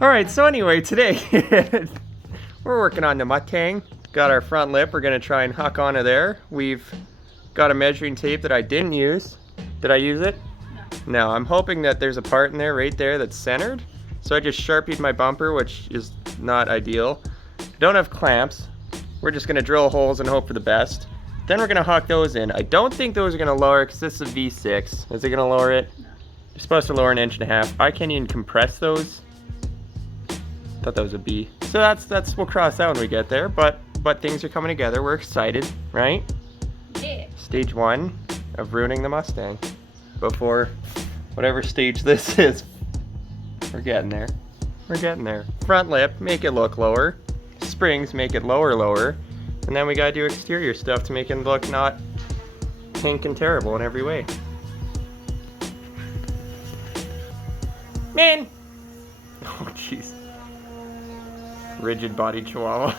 Alright, so anyway, today we're working on the Mustang. Got our front lip, we're gonna try and huck onto there. We've got a measuring tape that I didn't use. Did I use it? No, I'm hoping that there's a part in there right there that's centered. So I just Sharpied my bumper, which is not ideal. Don't have clamps. We're just gonna drill holes and hope for the best. Then we're gonna huck those in. I don't think those are gonna lower because this is a V6. Is it gonna lower it? No. You're supposed to lower 1.5 inches. I can't even compress those. Thought that was a B. So that's we'll cross that when we get there. But things are coming together. We're excited, right? Yeah. Stage 1 of ruining the Mustang. Before whatever stage this is. We're getting there. We're getting there. Front lip, make it look lower. Springs, make it lower. And then we gotta do exterior stuff to make it look not pink and terrible in every way. Man! Oh, jeez. Rigid body chihuahua.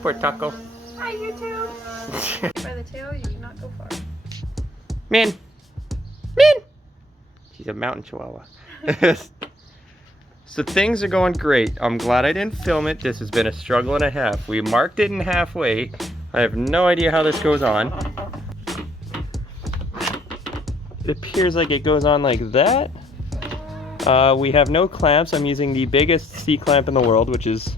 Poor Taco. Hi, YouTube. By the tail, you do not go far. Man! She's a mountain chihuahua. So things are going great. I'm glad I didn't film it. This has been a struggle and a half. We marked it in halfway. I have no idea how this goes on. It appears like it goes on like that. We have no clamps. I'm using the biggest C-clamp in the world, which is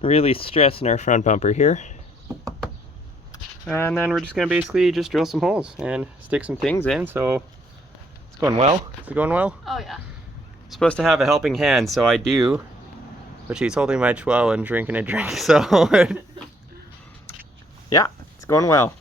really stressing our front bumper here. And then we're just gonna basically just drill some holes and stick some things in. So it's going well. Is it going well? Oh yeah. Supposed to have a helping hand, so I do. But she's holding my chihuahua and drinking a drink, so yeah, it's going well.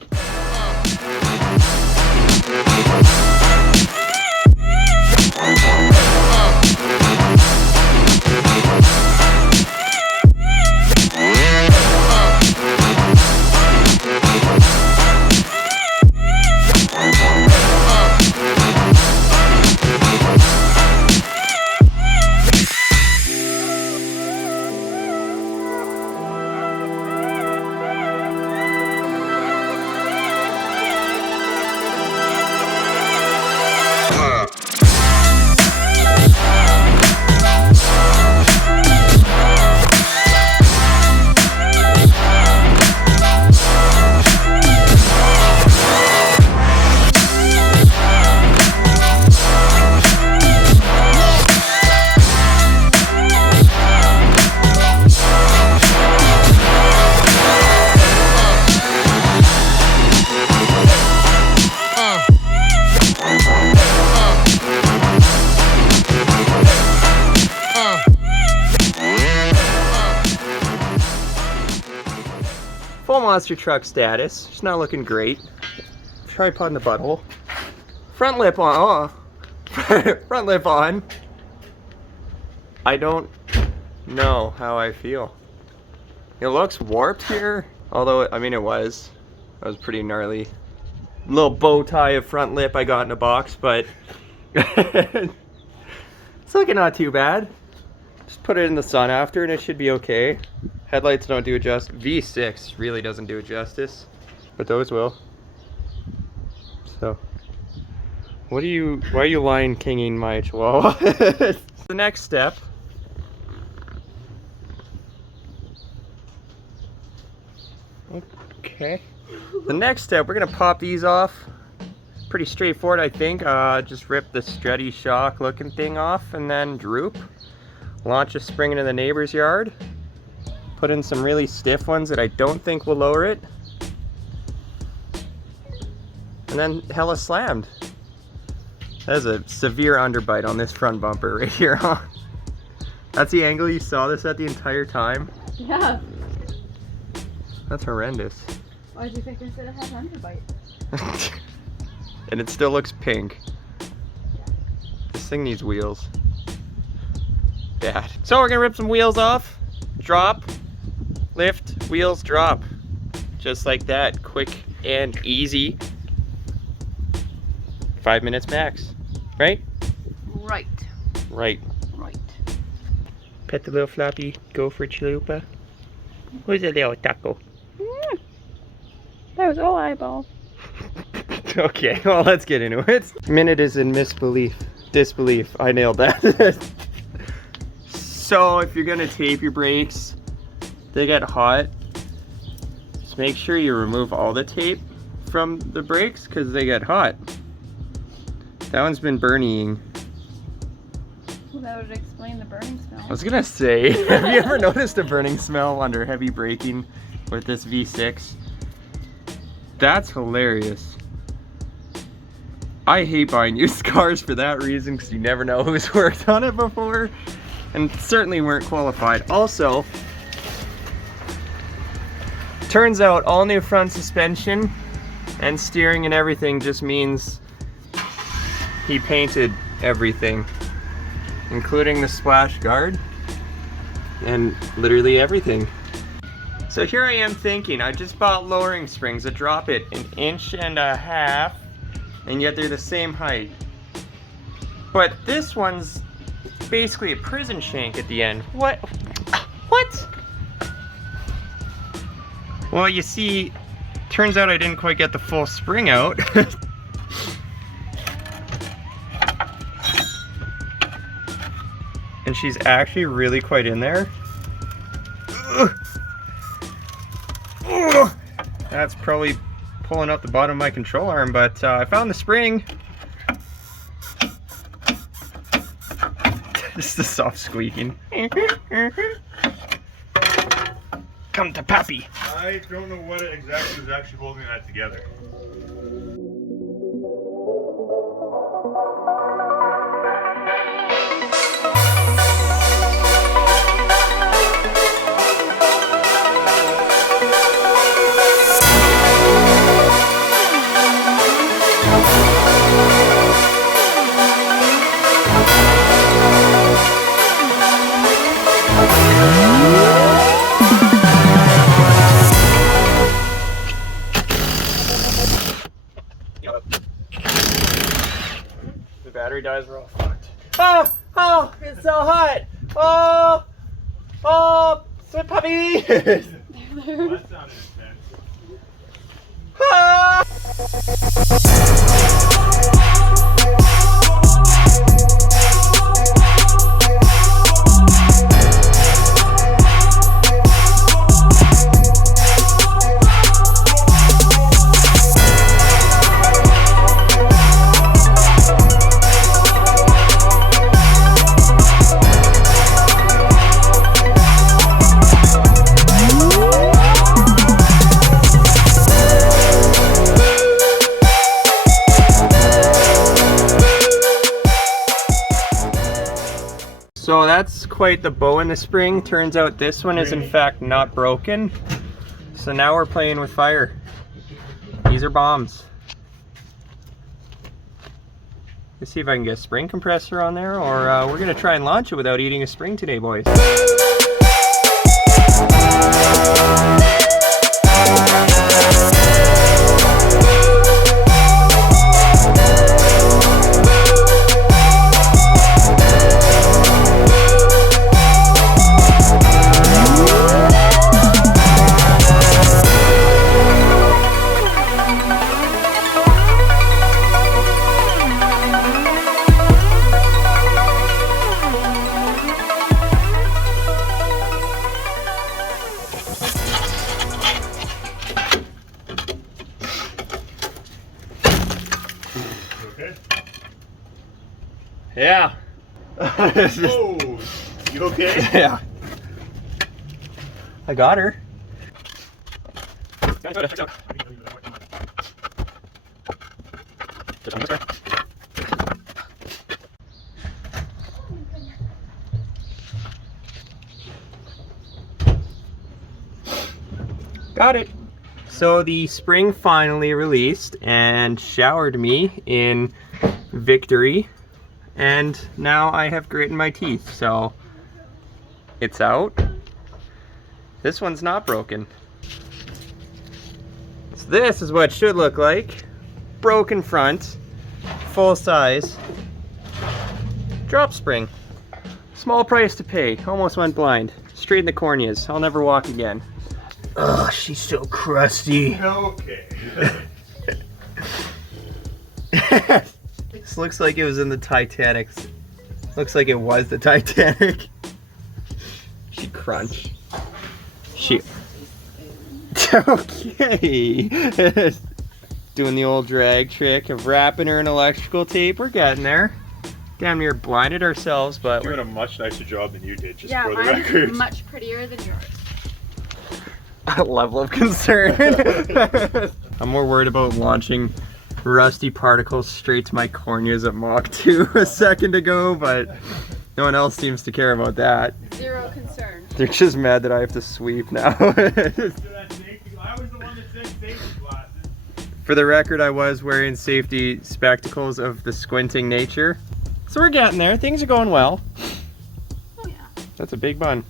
Full monster truck status. It's not looking great. Tripod in the butthole. Front lip on. Oh. Front lip on. I don't know how I feel. It looks warped here. Although, I mean, it was. That was pretty gnarly. Little bow tie of front lip I got in a box, but it's looking not too bad. Just put it in the sun after and it should be okay. Headlights don't do it justice. V6 really doesn't do it justice, but those will. So, why are you Lion Kinging my chihuahua? The next step. Okay. The next step, we're gonna pop these off. Pretty straightforward, I think. Just rip the Stretty shock looking thing off and then droop. Launch a spring into the neighbor's yard. Put in some really stiff ones that I don't think will lower it. And then hella slammed. That is a severe underbite on this front bumper right here, huh? That's the angle you saw this at the entire time? Yeah. That's horrendous. Why did you think instead of have underbite? And it still looks pink. Yeah. This thing needs wheels. Bad. So we're gonna rip some wheels off. Drop. Lift, wheels, drop. Just like that, quick and easy. 5 minutes max, right? Right. Right. Right. Pet the little floppy gopher chalupa. Who's a little taco? That was all eyeball. Okay, well, let's get into it. Minute is in misbelief. disbelief. I nailed that. So if you're gonna tape your brakes, they get hot. Just make sure you remove all the tape from the brakes because they get hot. That one's been burning. Well, that would explain the burning smell. I was gonna say, have you ever noticed a burning smell under heavy braking with this V6? That's hilarious. I hate buying used cars for that reason because you never know who's worked on it before and certainly weren't qualified. Also, turns out all new front suspension and steering and everything just means he painted everything, including the splash guard and literally everything. So here I am thinking, I just bought lowering springs that drop it 1.5 inches, and yet they're the same height. But this one's basically a prison shank at the end. What? What? Well, you see, turns out I didn't quite get the full spring out. And she's actually really quite in there. That's probably pulling up the bottom of my control arm, but I found the spring. This is the soft squeaking. Come to Pappy. I don't know what exactly is actually holding that together. The battery dies, we're all fucked. Oh! Oh! It's so hot! Oh! Oh! Sweet puppy! That sounded intense. Ah! So that's quite the bow in the spring. Turns out this one is in fact not broken. So now we're playing with fire. These are bombs. Let's see if I can get a spring compressor on there, or we're gonna try and launch it without eating a spring today, boys. Okay. Yeah. Oh, you okay? Yeah. I got her. Got it. So the spring finally released and showered me in victory, and now I have grit in my teeth, so it's out. This one's not broken. So this is what it should look like. Broken front, full size, drop spring. Small price to pay, almost went blind. Straight in the corneas, I'll never walk again. Ugh, she's so crusty. Okay. This looks like it was in the Titanic. Looks like it was the Titanic. She crunch. She. Okay. Doing the old drag trick of wrapping her in electrical tape. We're getting there. Damn near blinded ourselves, but Doing a much nicer job than you did, just Yeah, for the mine's record. much prettier than yours. a level of concern. I'm more worried about launching rusty particles straight to my corneas at Mach 2 a second ago, but no one else seems to care about that. Zero concern. They're just mad that I have to sweep now. I was the one that said safety glasses. For the record, I was wearing safety spectacles of the squinting nature. So we're getting there. Things are going well. Oh yeah. That's a big bun.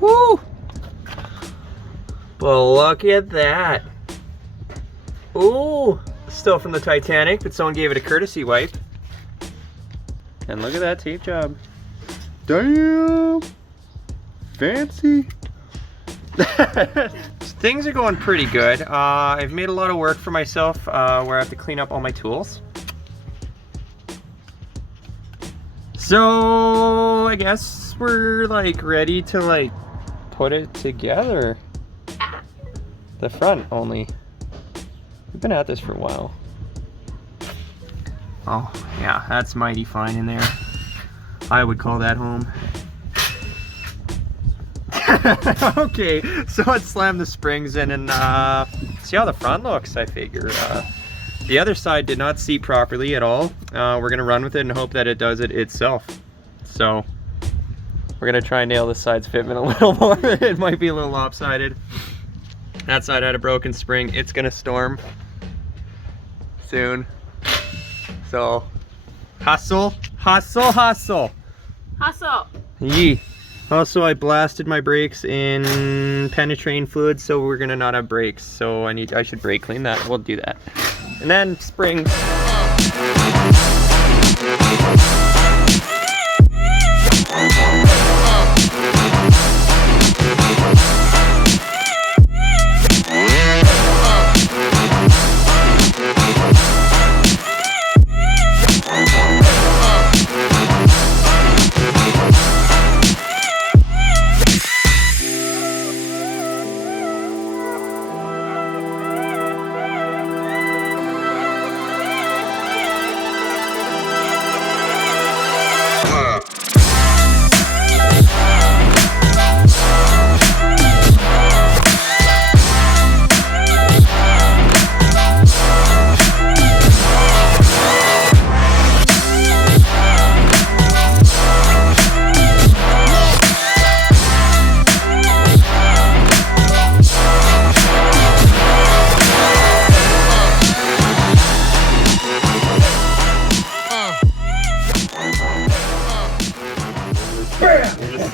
Woo! Well, look at that. Ooh, still from the Titanic, but someone gave it a courtesy wipe. And look at that tape job. Damn! Fancy. Things are going pretty good. I've made a lot of work for myself where I have to clean up all my tools. So I guess we're like ready to like put it together. The front only. We've been at this for a while. Oh yeah, that's mighty fine in there. I would call that home. Okay, so let's slam the springs in and see how the front looks, I figure. The other side did not seat properly at all. We're gonna run with it and hope that it does it itself. So we're gonna try and nail this side's fitment a little more. It might be a little lopsided. That side had a broken spring. It's gonna storm soon. So hustle, hustle, hustle. Hustle. Yee. Also, I blasted my brakes in penetrating fluid, so we're gonna not have brakes. So I should brake clean that. We'll do that. And then springs.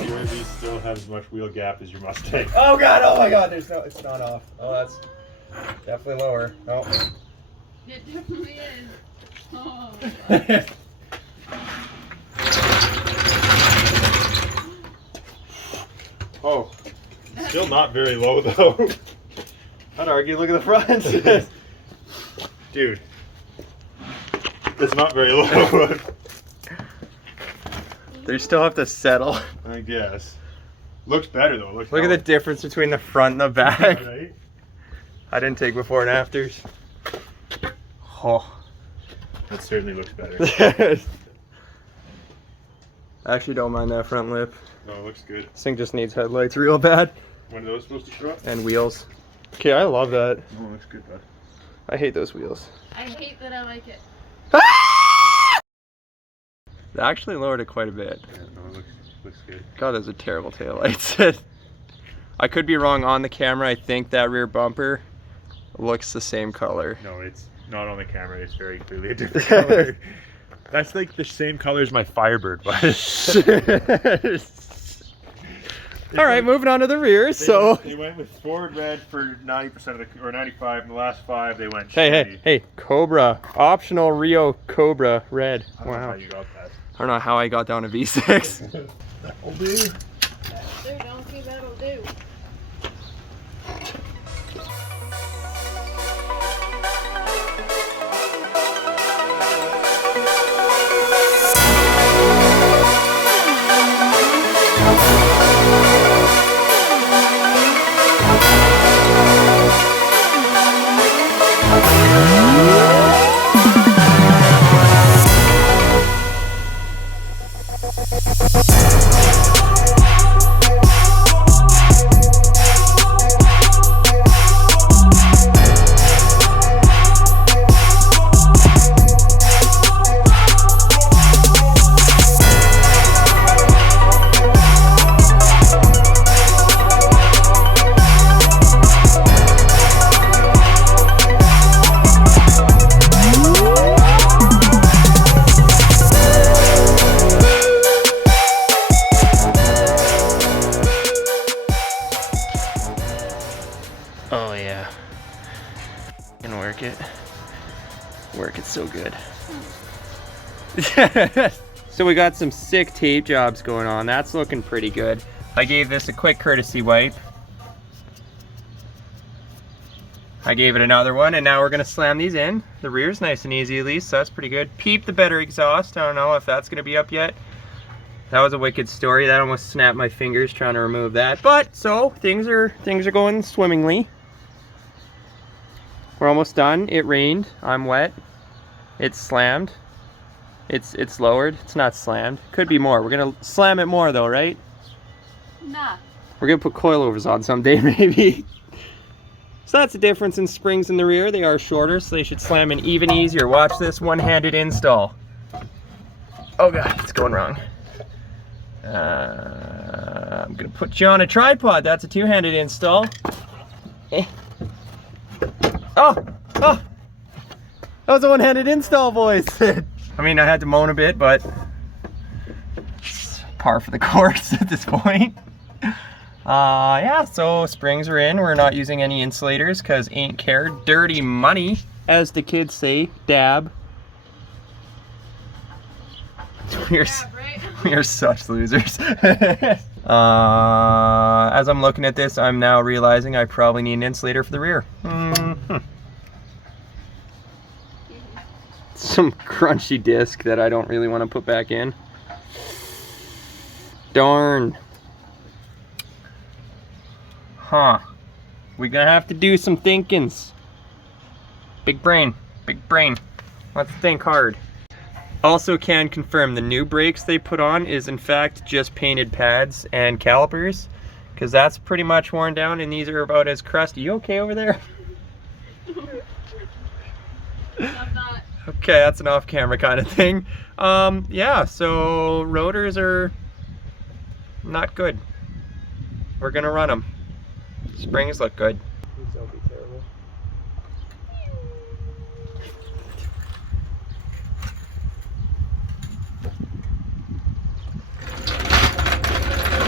Yours still has as much wheel gap as your Mustang. Oh god, oh my god, it's not off. Oh, that's definitely lower. Oh. It definitely is. Oh. Oh, still not very low though. I'd argue, look at the front. Dude, it's not very low. They still have to settle. I guess. Looks better though. Looks Look at the difference between the front and the back. right? I didn't take before and afters. Oh. That certainly looks better. I actually don't mind that front lip. No, it looks good. This thing just needs headlights real bad. When are those supposed to show up? And wheels. Okay, I love that. Oh, looks good, bud. I hate those wheels. I hate that I like it. They actually lowered it quite a bit. Yeah, no, it looks good. God, those are terrible taillights. I could be wrong on the camera. I think that rear bumper looks the same color. No, it's not on the camera. It's very clearly a different color. That's like the same color as my Firebird was. All right, moving on to the rear. They went with forward red for 90% of the, or 95, and the last 5 they went shiny. Hey, Cobra, optional Rio Cobra red. I don't know how Wow. you got that. I don't know how I got down to V6. That'll do. That'll do, donkey, that'll do. Oh yeah. Can work it. Work it so good. So we got some sick tape jobs going on. That's looking pretty good. I gave this a quick courtesy wipe. I gave it another one, and now we're gonna slam these in. The rear's nice and easy at least, so that's pretty good. Peep the better exhaust. I don't know if that's gonna be up yet. That was a wicked story. That almost snapped my fingers trying to remove that. But so things are going swimmingly. We're almost done. It rained. I'm wet. It's slammed. It's lowered. It's not slammed. Could be more. We're gonna slam it more though, right? Nah. We're gonna put coilovers on someday maybe. So that's the difference in springs in the rear. They are shorter, so they should slam in even easier. Watch this one-handed install. Oh god, it's going wrong. I'm gonna put you on a tripod. That's a two-handed install. Oh! That was a one-handed install, boys. I mean, I had to moan a bit, but it's par for the course at this point. Yeah, so springs are in. We're not using any insulators because ain't care. Dirty money, as the kids say. Dab. We are such losers. As I'm looking at this, I'm now realizing I probably need an insulator for the rear. Some crunchy disc that I don't really want to put back in. Darn. Huh. We're gonna have to do some thinkings. Big brain. Let's think hard. Also can confirm the new brakes they put on is in fact just painted pads and calipers, because that's pretty much worn down and these are about as crusty. You okay over there? I'm not. Okay, that's an off-camera kind of thing. Yeah, so rotors are not good. We're gonna run them. Springs look good.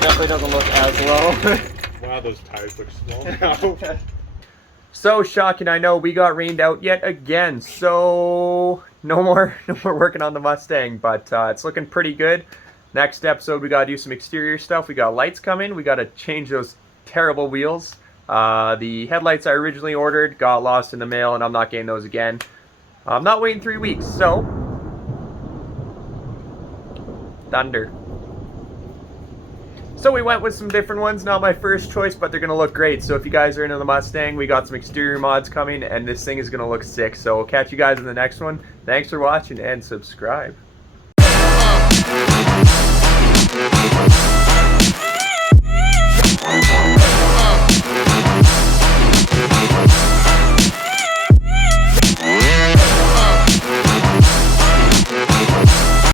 Definitely doesn't look as low. Wow, those tires look small now. So shocking, I know. We got rained out yet again, so no more working on the Mustang, but it's looking pretty good. Next episode, we gotta do some exterior stuff. We got lights coming. We gotta change those terrible wheels. The headlights I originally ordered got lost in the mail, and I'm not getting those again. I'm not waiting 3 weeks, so thunder. So we went with some different ones. Not my first choice, but they're gonna look great. So if you guys are into the Mustang, we got some exterior mods coming, and this thing is gonna look sick. So we'll catch you guys in the next one. Thanks for watching and subscribe.